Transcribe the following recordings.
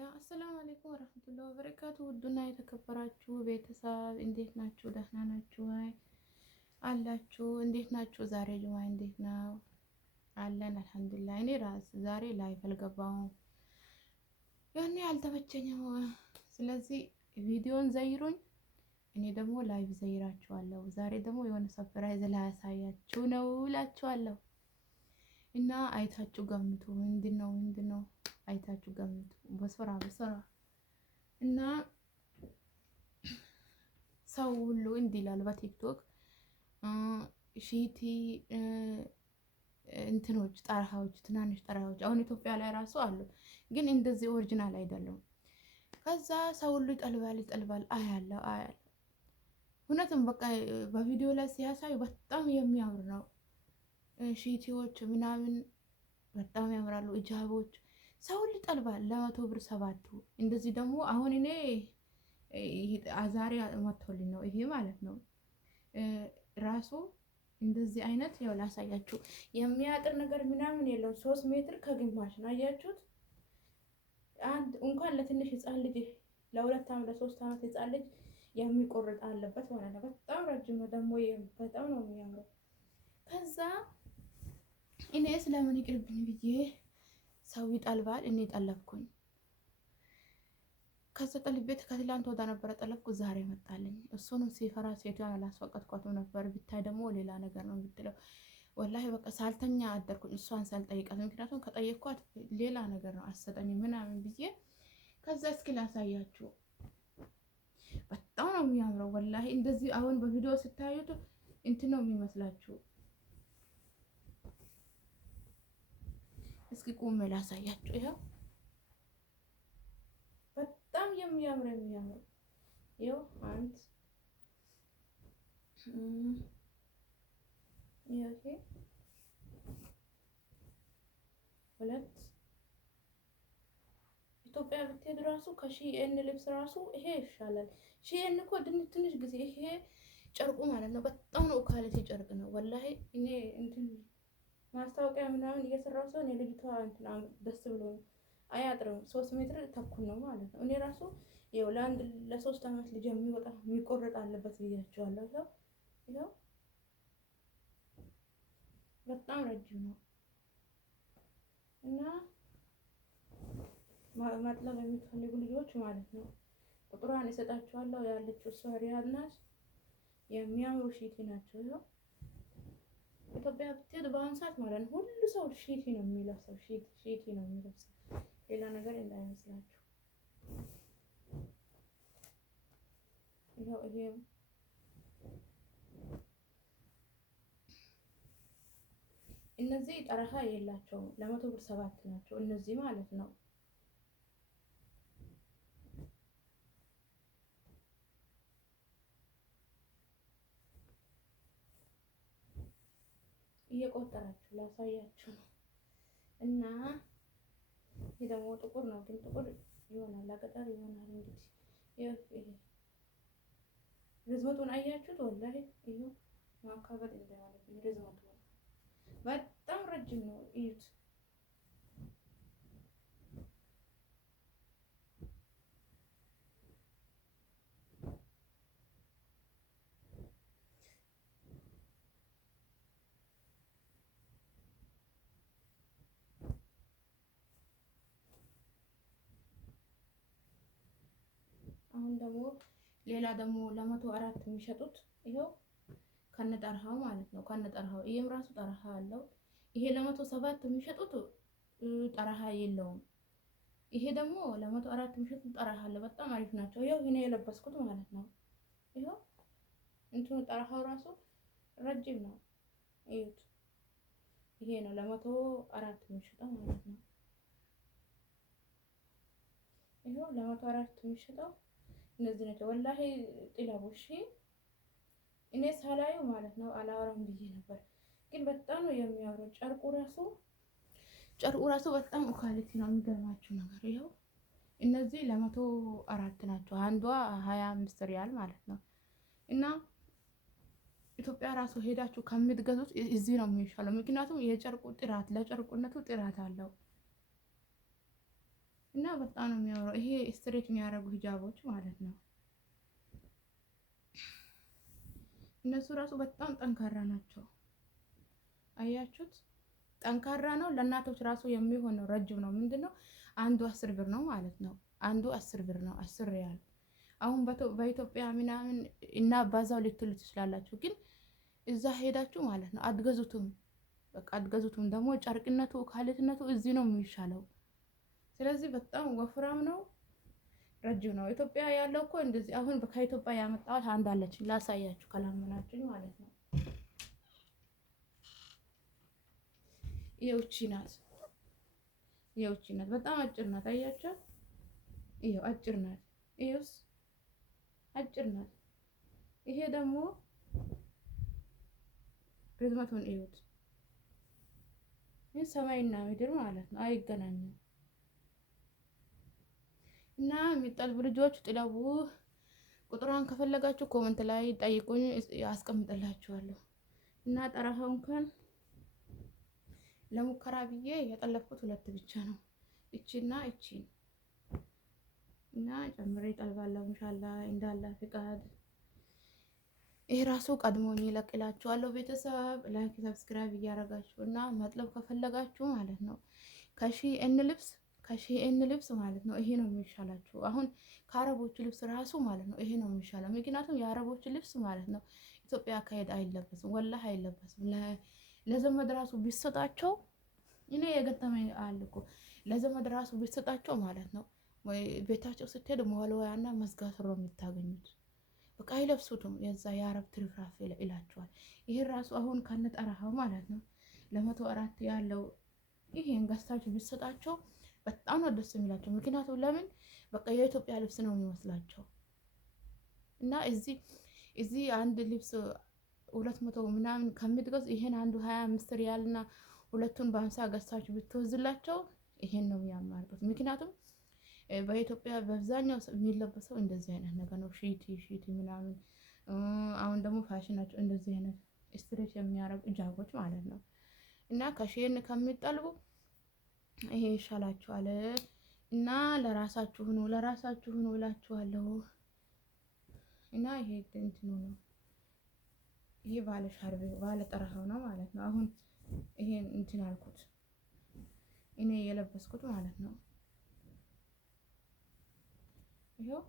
ብስሚላ አሰላሙ አለይኩም ወረህመቱላሂ ወበረካቱ። ውድና የተከበራችሁ ቤተሰብ እንዴት ናችሁ? ደህና ናችሁ ወይ አላችሁ? እንዴት ናችሁ? ዛሬ ጁማ እንዴት ነው? አለን አልሐምዱሊላህ። እኔ ዛሬ ላይቭ አልገባሁም፣ ያኔ አልተመቸኝም። ስለዚህ ቪዲዮን ዘይሩኝ፣ እኔ ደግሞ ላይቭ ዘይራችኋለሁ። ዛሬ ደግሞ የሆነ ሰርፕራይዝ ላያሳያችሁ ነው እላችኋለሁ እና አይታችሁ ገምቱ። ምንድነው አይታችሁ ገምቱ። በስራ እና ሰው ሁሉ እንዲህ ይላል በቲክቶክ ሺቲ እንትኖች ጠረሃዎች፣ ትናንሽ ጠረሃዎች አሁን ኢትዮጵያ ላይ ራሱ አሉ፣ ግን እንደዚህ ኦሪጂናል አይደለም። ከዛ ሰው ሁሉ ይጠልባል። አያለው እውነትም በቃ በቪዲዮ ላይ ሲያሳዩ በጣም የሚያምር ነው። ሺቲዎች ምናምን በጣም ያምራሉ። ኢጃቦች ሰው ሁሉ ይጠልባል። ለ100 ብር 7ቱ። እንደዚህ ደግሞ አሁን እኔ ዛሬ መጥቶልኝ ነው ይሄ ማለት ነው ራሱ እንደዚህ አይነት ያው ላሳያችሁ። የሚያጥር ነገር ምናምን የለው። 3 ሜትር ከግማሽ ነው። አያችሁት? አንድ እንኳን ለትንሽ ህፃን ልጅ ለ2 ዓመት ለ3 ዓመት ህፃን ልጅ የሚቆርጥ አለበት ማለት ነው። በጣም ረጅም ነው ደግሞ በጣም ነው የሚያምረው። ከዛ እኔ ስለምን ይቅርብኝ ብዬ ሰው ይጠልባል፣ እኔ ጠለብኩኝ። ከዛ ጠልቤት ከትላንት ወዳ ነበረ ጠለብኩ፣ ዛሬ መጣልኝ። እሱንም ሲፈራ ሴቷን አላስፈቀድኳትም ነበር። ብታይ ደግሞ ሌላ ነገር ነው የምትለው። ወላሂ በቃ ሳልተኛ አደርኩኝ እሷን ሳልጠይቃት። ምክንያቱም ከጠየቅኳት ሌላ ነገር ነው አሰጠኝ ምናምን ብዬ። ከዛ እስኪ ላሳያችሁ። በጣም ነው የሚያምረው ወላሂ። እንደዚህ አሁን በቪዲዮ ስታዩት እንትን ነው የሚመስላችሁ። እስኪ ቁም ላሳያችሁ። ይኸው በጣም የሚያምር ይኸው 1 ይሄ 2 ኢትዮጵያ ብትሄድ ራሱ ከሺኤን ልብስ ራሱ ይሄ ይሻላል። ሺኤን እኮ ትንሽ ጊዜ ይሄ ጨርቁ ማለት ነው በጣም ነው ኳሊቲ ጨርቅ ነው ወላሂ። እኔ እንትን ማስታወቂያ ምናምን እየሰራው ሰው እኔ ልጅቷ እንትን ደስ ብሎ አያጥርም። 3 ሜትር ተኩል ነው ማለት ነው። እኔ ራሱ ይኸው ለ3 ዓመት ልጅ የሚቆረጥ አለበት ብያቸዋለሁ። ይኸው በጣም ረጅም ነው እና መጥለብ የምትፈልጉ ልጆች ማለት ነው ቁጥሯን እሰጣችኋለሁ። ያለችው እሷ ሪያድ ናት። የሚያምሩ ሺቲ ናቸው። ይኸው ኢትዮጵያ ብትሄድ በአሁኑ ሰዓት ማለት ነው ሁሉ ሰው ሺቲ ነው የሚለብሰው። ሺቲ ነው የሚለብሰው፣ ሌላ ነገር እንዳይመስላችሁ። ይሄ እነዚህ ጠረሃ የላቸውም። ለ100 ብር 7 ናቸው እነዚህ ማለት ነው። እየቆጠራችሁ ላሳያችሁ ነው። እና ይሄ ደግሞ ጥቁር ነው፣ ግን ጥቁር ይሆናል ለገጠር ይሆናል። እንግዲህ ይሄ ርዝመቱን አያችሁት? ወላሂ ይሄ ማካበድ እንዳይሆንብኝ ርዝመቱ በጣም ረጅም ነው። እዩት። አሁን ደግሞ ሌላ ደግሞ ለ104 የሚሸጡት ይሄው ከነጠርሃው ማለት ነው። ከነጠርሃው ይሄም ራሱ ጠርሃ አለው። ይሄ ለ107 የሚሸጡት ጠርሃ የለውም። ይሄ ደግሞ ለ104 የሚሸጡት ጠርሃ አለ። በጣም አሪፍ ናቸው። ይሄው እኔ የለበስኩት ማለት ነው። ይሄው እንትኑ ጠርሃው ራሱ ረጅም ነው። እዩት። ይሄ ነው ለ104 የሚሸጠው ማለት ነው። ይሄው ለ104 የሚሸጠው እነዚህ ናቸው። ወላሂ ጥለቡ እሺ። እኔ ሳላዩ ማለት ነው አላወራም ብዬ ነበር፣ ግን በጣም ነው የሚያምረው። ጨርቁ ራሱ በጣም ኳሊቲ ነው። የሚገርማችሁ ነገር ይኸው እነዚህ ለ104 ናቸው። አንዷ 25 ሪያል ማለት ነው። እና ኢትዮጵያ ራሱ ሄዳችሁ ከምትገዙት እዚህ ነው የሚሻለው። ምክንያቱም የጨርቁ ጥራት ለጨርቁነቱ ጥራት አለው። እና በጣም ነው የሚያምረው። ይሄ ስትሬት የሚያደርጉ ሂጃቦች ማለት ነው። እነሱ ራሱ በጣም ጠንካራ ናቸው። አያችሁት? ጠንካራ ነው። ለእናቶች ራሱ የሚሆነው ረጅም ነው። ምንድነው አንዱ 10 ብር ነው ማለት ነው። አንዱ 10 ብር ነው፣ 10 ሪያል። አሁን በኢትዮጵያ ምናምን እና ባዛው ልትሉ ትችላላችሁ፣ ግን እዛ ሄዳችሁ ማለት ነው አትገዙትም። በቃ አትገዙትም። ደግሞ ጨርቅነቱ ካልትነቱ እዚህ ነው የሚሻለው። ስለዚህ በጣም ወፍራም ነው፣ ረጅም ነው። ኢትዮጵያ ያለው እኮ እንደዚህ። አሁን ከኢትዮጵያ ያመጣሁት አንድ አለችኝ፣ ላሳያችሁ ካላመናችሁኝ ማለት ነው። ይኸው እቺ ናት፣ ይኸው እቺ ናት። በጣም አጭር ናት። አያችሁ? ይኸው አጭር ናት። ይኸውስ አጭር ናት። ይሄ ደግሞ ርዝመቱን እዩት። ይህ ሰማይና ምድር ማለት ነው፣ አይገናኝም። እና የሚጠልቡ ልጆች ጥለቡ። ቁጥሯን ከፈለጋችሁ ኮመንት ላይ ጠይቁኝ፣ አስቀምጥላችኋለሁ። እና ጠረፋውን እንኳን ለሙከራ ብዬ የጠለፍኩት 2 ብቻ ነው፣ እቺና እቺ። እና ጨምሬ ጠልባለሁ ኢንሻአላህ እንዳላ ፍቃድ። ይሄ ራሱ ቀድሞኝ ይለቅላችኋለሁ። ቤተሰብ ላይክ ሰብስክራይብ እያደረጋችሁ እና መጥለብ ከፈለጋችሁ ማለት ነው ከሺኤን ልብስ ማለት ነው ይሄ ነው የሚሻላችሁ። አሁን ከአረቦቹ ልብስ ራሱ ማለት ነው ይሄ ነው የሚሻለው። ምክንያቱም የአረቦቹ ልብስ ማለት ነው ኢትዮጵያ አካሄድ አይለበስም፣ ወላሂ አይለበስም። ለዘመድ ራሱ ቢሰጣቸው እኔ የገጠመኝ አለ እኮ ለዘመድ ራሱ ቢሰጣቸው ማለት ነው ወይ ቤታቸው ስትሄድ መወልወያና መዝጋት ነው የምታገኙት። በቃ አይለብሱትም። የዛ የአረብ ትርፍራፍ ይላቸዋል። ይሄ ራሱ አሁን ከነጠራኸው ማለት ነው ለ104 ያለው ይሄን ገዝታችሁ ቢሰጣቸው በጣም ነው ደስ የሚላቸው። ምክንያቱም ለምን በቃ የኢትዮጵያ ልብስ ነው የሚመስላቸው። እና እዚህ አንድ ልብስ 200 ምናምን ከምትገዙ ይሄን አንዱ 25 ሪያል እና ሁለቱን በ50 ገዝታችሁ ብትወዝላቸው ይሄን ነው የሚያማርጡት። ምክንያቱም በኢትዮጵያ በአብዛኛው የሚለበሰው እንደዚህ አይነት ነገር ነው፣ ሺቲ ምናምን። አሁን ደግሞ ፋሽናቸው እንደዚህ አይነት ስትሬች የሚያረጉ ጃቦች ማለት ነው። እና ከሼን ከሚጠልቡ ይሄ ይሻላችኋል። እና ለራሳችሁ ሁኑ እላችኋለሁ። እና ይሄ እንትኑ ነው፣ ይሄ ባለ ሻርብ ባለ ጠረሃው ነው ማለት ነው። አሁን ይሄን እንትን አልኩት እኔ የለበስኩት ማለት ነው። ይሄው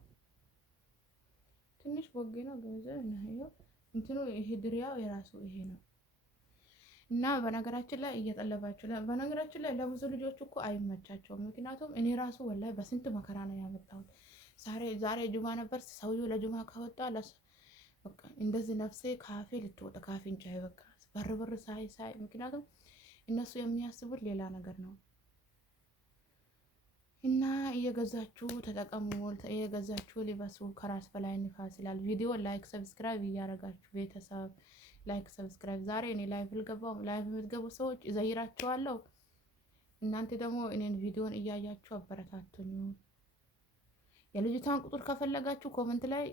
ትንሽ ቦጌ ነው ገዘ እና ይሄው እንትኑ ይሄ ድሪያው የራሱ ይሄ ነው። እና በነገራችን ላይ እየጠለባችሁ በነገራችን ላይ ለብዙ ልጆች እኮ አይመቻቸውም። ምክንያቱም እኔ ራሱ ወላሂ በስንት መከራ ነው ያመጣሁት። ዛሬ ጁማ ነበር። ሰውዬው ለጁማ ከወጣ በቃ እንደዚህ ነፍሴ ካፌ ልትወጣ ካፌንቻይ በቃ በር ሳይ ምክንያቱም እነሱ የሚያስቡት ሌላ ነገር ነው። እና እየገዛችሁ ተጠቀሙ፣ እየገዛችሁ ሊበሱ። ከራስ በላይ ንፋስ ይላል። ቪዲዮ ላይክ ሰብስክራይብ እያደረጋችሁ ቤተሰብ ላይክ ሰብስክራይብ። ዛሬ እኔ ላይቭ ልገባው፣ ላይቭ የምትገቡ ሰዎች እዘይራችኋለሁ። እናንተ ደግሞ እኔን ቪዲዮን እያያችሁ አበረታቱኝ። የልጅቷን ቁጥር ከፈለጋችሁ ኮመንት ላይ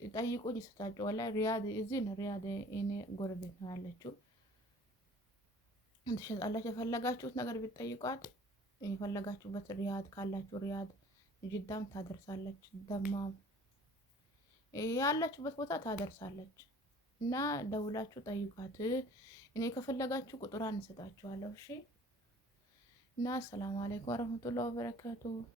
ጠይቁኝ፣ ይሰጣችሁ። ወላሂ ሪያድ እዚህ ነው፣ ሪያድ እኔ ጎረቤት ነው ያለችው። ትሸጣላችሁ። የፈለጋችሁት ነገር ቢጠይቋት የፈለጋችሁበት ሪያድ ካላችሁ ሪያድ፣ ጅዳም ታደርሳለች፣ ደማም ያላችሁበት ቦታ ታደርሳለች። እና ደውላችሁ ጠይቋት። እኔ ከፈለጋችሁ ቁጥሯን እንሰጣችኋለሁ። እሺ። እና ሰላም አለይኩም ወራህመቱላሂ ወበረካቱ።